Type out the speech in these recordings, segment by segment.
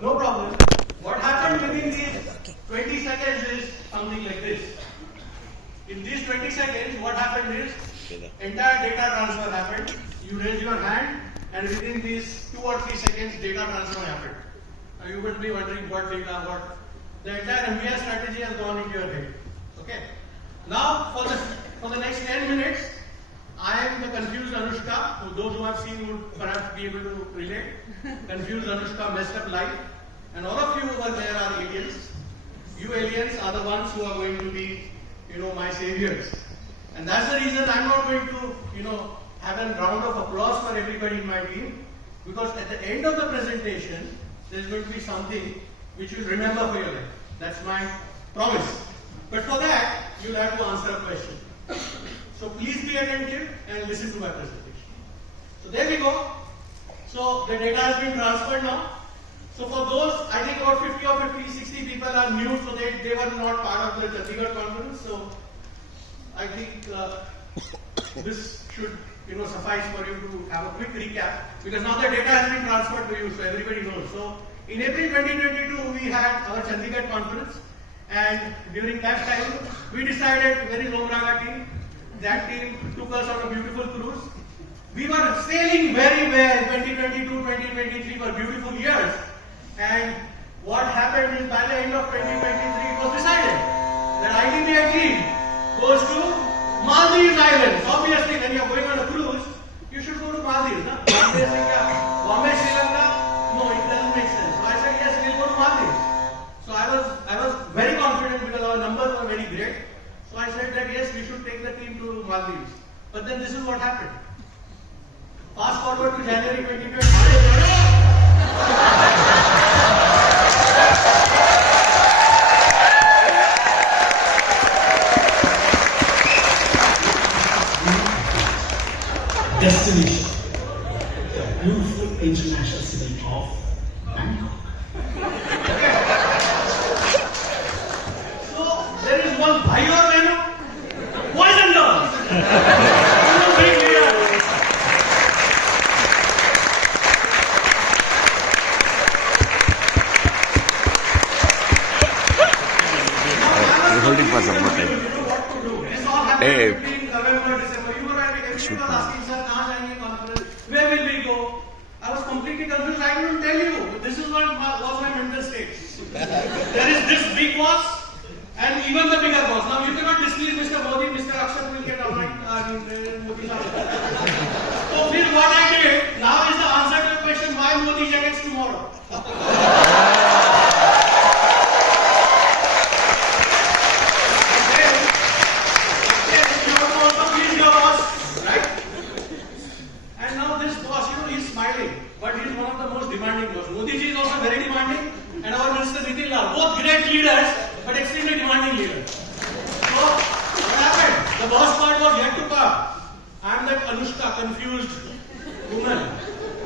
No problem. What happened within these 20 seconds is something like this. In these 20 seconds, what happened is entire data transfer happened. You raise your hand, and within these 2 or 3 seconds, data transfer happened. Now you will be wondering what data, what. The entire MBI strategy has gone into your head. Okay. Now for the next 10 minutes, I am the confused Anushka. Those who have seen would perhaps be able to relate. Confused Anushka, messed up life. And all of you over there are aliens. You aliens are the ones who are going to be, my saviors. And that's the reason I'm not going to, have a round of applause for everybody in my team. Because at the end of the presentation, there's going to be something which you'll remember for your life. That's my promise. But for that, you'll have to answer a question. So please be attentive and listen to my presentation. So there we go. So the data has been transferred now. So for those, I think about 50 or 50, 60 people are new, so they were not part of the Chandigarh conference. So I think this should suffice for you to have a quick recap, because now the data has been transferred to you, so everybody knows. So in April 2022, we had our Chandigarh conference, and during that time, we decided, very Lomraga team, that team took us on a beautiful cruise. We were sailing very well. 2022, 2023 were beautiful years. And what happened is, by the end of 2023, it was decided that IDBI team goes to Maldives Islands. Obviously, when you are going on a cruise, you should go to Maldives. No? Bombay, Sri Lanka, no, it doesn't make sense. So I said, yes, we'll go to Maldives. So I was very confident because our numbers were very great. So I said that yes, we should take the team to Maldives. But then this is what happened. Fast forward to January 2020. Destination, the beautiful international city of Bangkok. So there is one bhai or menu, boys and girls. Big leader. You're holding for some more time. What to do? This all happened Hey. between November, December. You were writing, everybody was asking, sir, kahan jayenge conference? Where will we go? I was completely confused. I couldn't tell you. This is what was my mental state. There is this big boss and even the bigger boss. Now you cannot displease Mr. Modi. Mr. Akshat will get annoyed. Modi sir. So then what I did now is the answer to the question, why Modi jackets tomorrow? Both great leaders, but extremely demanding leaders. So, what happened? The boss part was yet to come. I am that Anushka, confused woman.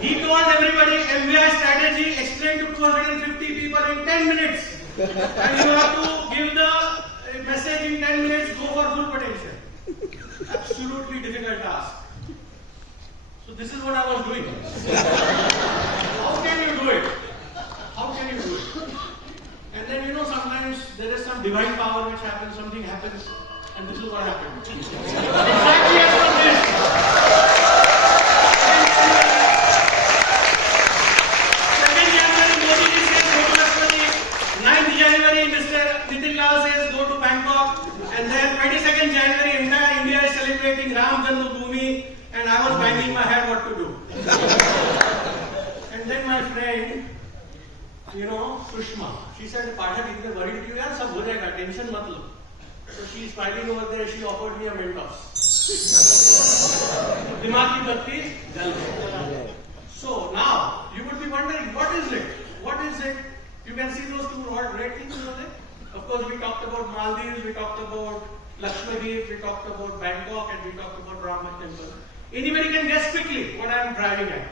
He told everybody MBI strategy, explain to 250 people in 10 minutes. And you have to give the message in 10 minutes, go for full potential. Absolutely difficult task. So this is what I was doing. How can you do it? How can you do it? And then sometimes there is some divine power which happens, something happens, and this is what happened. Exactly as from this. 2nd January, Modi ji says go to Rashtrapati. 9th January, Mr. Nitin Lal says go to Bangkok. And then 22nd January, entire India is celebrating Ram Janmabhoomi, and I was banging my head what to do. And then my friend, Sushma, she said, Pathak, if you're worried, you are sab ho jayega, tension mat lo. So she is smiling over there, she offered me a Mentos. Dimag ki batti jal gayi. So now, you would be wondering, what is it? What is it? You can see those two red things over there. Of course, we talked about Maldives, we talked about Lakshadweep, we talked about Bangkok, and we talked about Rama Temple. Anybody can guess quickly what I am driving at.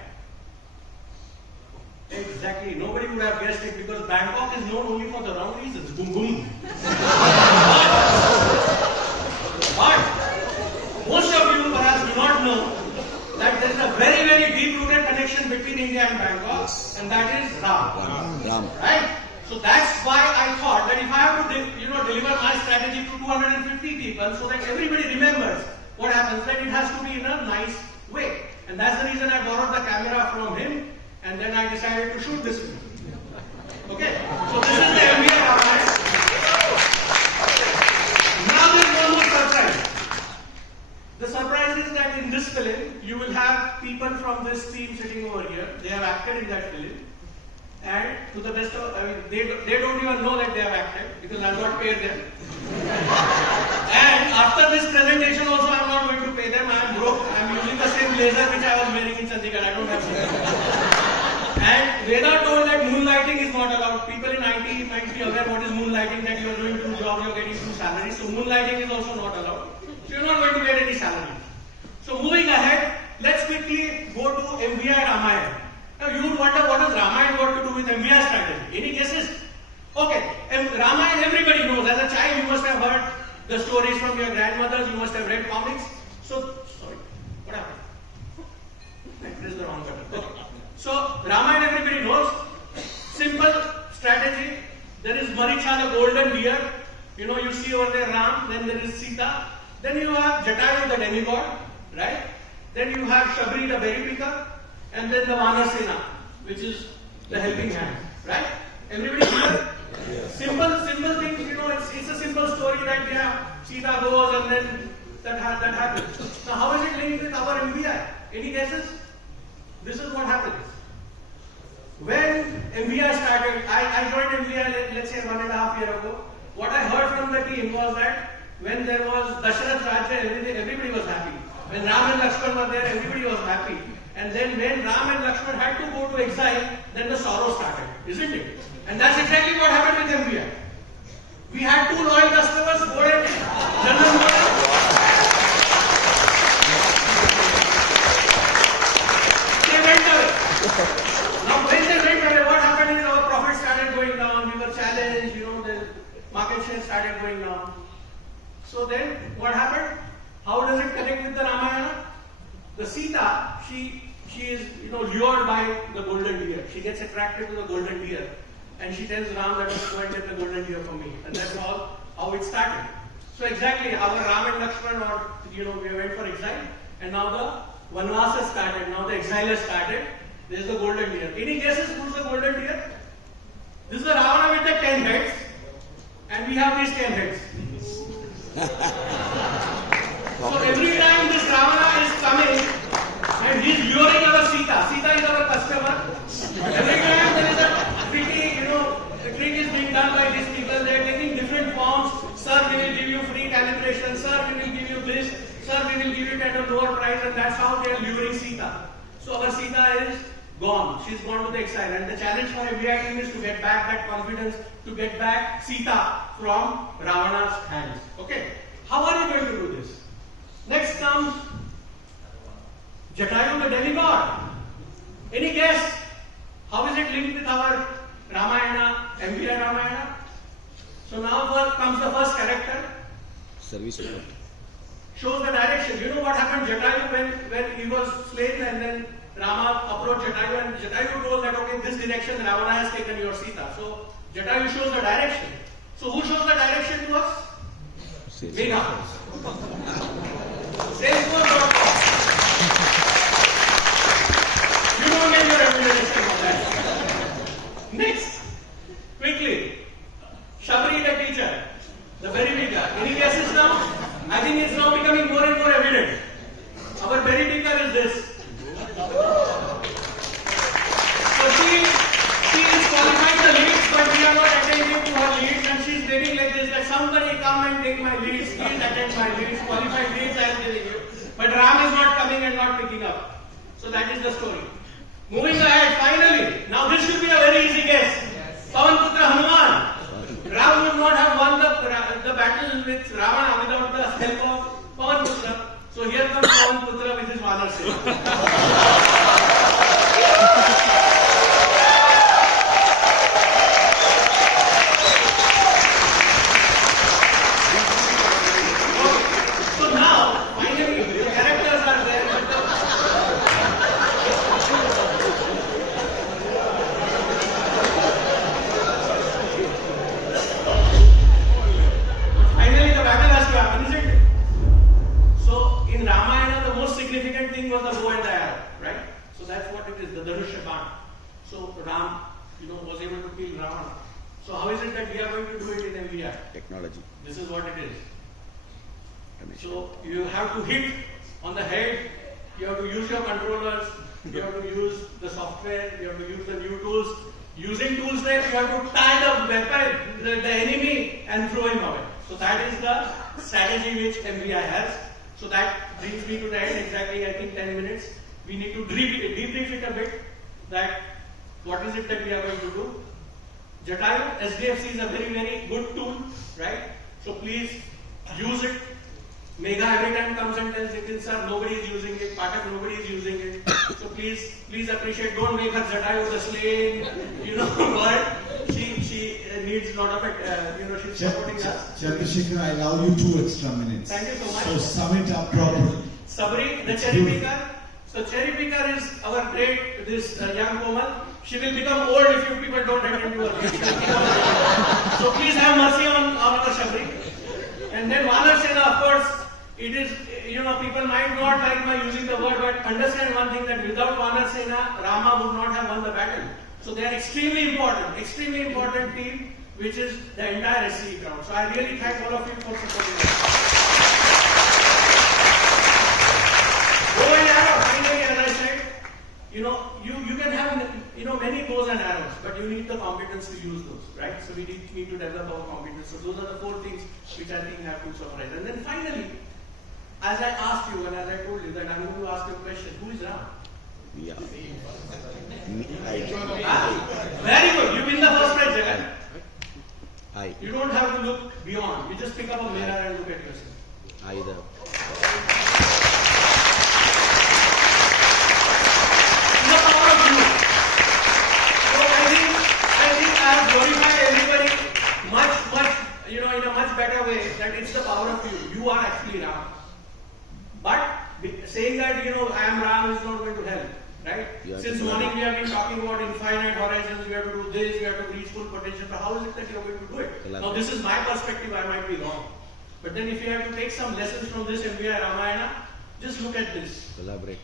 Exactly. Nobody would have guessed it because Bangkok is known only for the wrong reasons. Boom, boom. But most of you perhaps do not know that there is a very, very deep-rooted connection destination between India and Bangkok, and that is Ram. Ram. Right? So that's why I thought that if I have to, deliver my strategy to 250 people, so that everybody remembers what happens, then it has to be in a nice way. And that's the reason I borrowed the camera from him, and then I decided to shoot this film. Okay? So this is the MBA Ramayana. Now there's one more surprise. The surprise is that in this film, you will have people from this team sitting over here. They have acted in that film. And to the best of, they don't even know that they have acted because I'm not paid them. And after this presentation also, I'm not going to pay them. I'm broke. I'm using the same blazer which I was wearing in Chandigarh. I don't have to. And Veda told that moonlighting is not allowed. People in IT might be aware what is moonlighting, that you are doing 2 jobs, you are getting 2 salaries. So moonlighting is also not allowed. So you're not going to get any salary. So moving ahead, let's quickly go to MVI Ramayana. Now you would wonder what does Ramayana got to do with MVI strategy? Any guesses? Okay, Ramayana everybody knows. As a child you must have heard the stories from your grandmothers, you must have read comics. So, sorry, what happened? I pressed the wrong button. Okay. So Ramayana everybody knows. Simple strategy. There is Maricha the golden deer. You see over there Ram, then there is Sita. Then you have Jatayu the demigod, right? Then you have Shabri the berry picker. And then the Vanasena, which is the helping hand, right? Everybody clear? Yes. Simple things, it's a simple story that Sita goes and then that happens. Now how is it linked with our MVI? Any guesses? This is what happens. When MVI started, I joined MVI let's say 1.5 years ago. What I heard from the team was that when there was Dasharath Rajya, everybody was happy. When Ram and Lakshman were there, everybody was happy. And then when Ram and Lakshman had to go to exile, then the sorrow started, isn't it? And that's exactly what happened with MVI. We had 2 loyal customers, Ford and General Motors. They went away. Now when they went away, what happened is our profit started going down, we were challenged, the market share started going down. So then, what happened? How does it connect with the Ramayana? The Sita, she is lured by the golden deer. She gets attracted to the golden deer, and she tells Ram that go and get the golden deer for me. And that's all how it started. So exactly, our Ram and Lakshman, we went for exile, and now the Vanvasa started. Now the exile has started. There is the golden deer. Any guesses who's the golden deer? This is the Ravana with the 10 heads, and we have these 10 heads. So every time this Ravana is coming and he's luring our Sita. Sita is our customer. Every time there is a trick is being done by these people. They are taking different forms. Sir, we will give you free calibration. Sir, we will give you this. Sir, we will give you at a lower price. And that's how they are luring Sita. So our Sita is gone. She's gone to the exile. And the challenge for MVI team is to get back that confidence, to get back Sita from Ravana's hands. Okay. How are you going to do this? Next comes Jatayu the demigod. Any guess? How is it linked with our Ramayana, MVI Ramayana? So now comes the first character. Service support. Shows the direction. You know what happened Jatayu when he was slain and then Rama approached Jatayu and Jatayu told that okay, this direction Ravana has taken your Sita. So Jatayu shows the direction. So who shows the direction to us? Mega. Salesforce.com. You don't get your remuneration on that. Next, quickly, Shabri the teacher, the very big guy. Any guesses now? I think it's now becoming more and more evident. Our very big guy is this. So she is qualified the leads, but we are not attending to her leads, and she is reading like this that somebody come and take my leads, please attend my leads, qualified leads I am giving you. But Ram is not coming and not picking up. So that is the story. Moving ahead, finally, now this should be a very easy guess. Pavan Putra Hanuman. Ram would not have won the battle with Ravana without the help of Pavan Putra. So here comes Pavan Putra with his Vanar Sena. was able to kill Ravana. So how is it that we are going to do it in MVI? Technology. This is what it is. Ganesh. So you have to hit on the head, you have to use your controllers, you have to use the software, you have to use the new tools. Using tools there, you have to tie the weapon, the enemy, and throw him away. So that is the strategy which MVI has. So that brings me to the end, exactly I think 10 minutes. We need to debrief it a bit, that what is it that we are going to do. Jatayu SDFC is a very, very good tool, right? So please use it. Megha every time comes and tells Nitin sir, nobody is using it. Pathak, nobody is using it. So please appreciate. Don't make her Jatayu the slave, but she needs a lot of it. She's supporting us. Chandrasekhar, I allow you 2 extra minutes. Thank you so much. So sum it up properly. Sabri, the cherry picker. So cherry picker is our great, this young woman. She will become old if you people don't attend to her. So please have mercy on our Sabri. And then Vanar Sena, of course, it is, people might not like my using the word, but understand one thing, that without Vanar Sena, Rama would not have won the battle. So they are extremely important team, which is the entire SCE ground. So I really thank all of you for supporting us. Bow and arrow, finally, as I said, you can have many bows and arrows, but you need the competence to use those, right? So we need to develop our competence. So those are the 4 things which I think have to summarize. And then finally, as I asked you and as I told you that I'm going to ask you a question, who is Ram? Yeah. Very good. You win the first prize, Jagan. I. You don't have to look beyond. You just pick up a mirror and look at yourself. Either. The power of you. So I think I have glorified everybody in a much better way, that it's the power of you. You are actually Ram. But saying that, I am Ram is not going to help. Right? Since morning we have been talking about infinite horizons, we have to do this, we have to reach full potential. But how is it that you are going to do it? Now this is my perspective, I might be wrong. But then if you have to take some lessons from this MVI Ramayana, just look at this. Collaborate.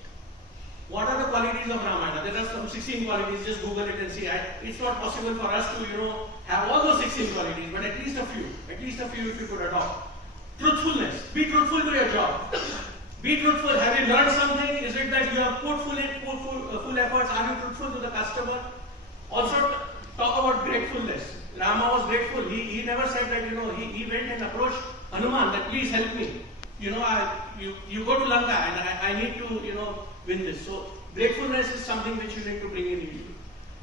What are the qualities of Ramayana? There are some 16 qualities, just Google it and see. It's not possible for us to, have all those 16 qualities, but at least a few if you could adopt. Truthfulness. Be truthful to your job. Be truthful. Have you learned something? Is it that you have put full efforts? Are you truthful to the customer? Also, talk about gratefulness. Rama was grateful. He never said that, he went and approached Hanuman that please help me. You go to Lanka and I need to, win this. So, gratefulness is something which you need to bring in.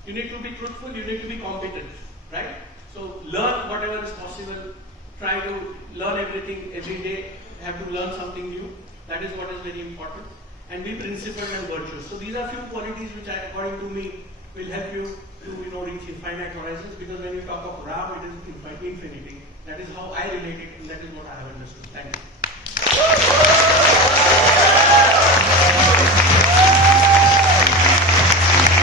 You need to be truthful. You need to be competent. Right? So, learn whatever is possible. Try to learn everything every day. Have to learn something new. That is what is very important. And be principled and virtuous. So these are few qualities which, according to me, will help you to reach infinite horizons. Because when you talk of Ram, it is infinity. That is how I relate it, and that is what I have understood. Thank you.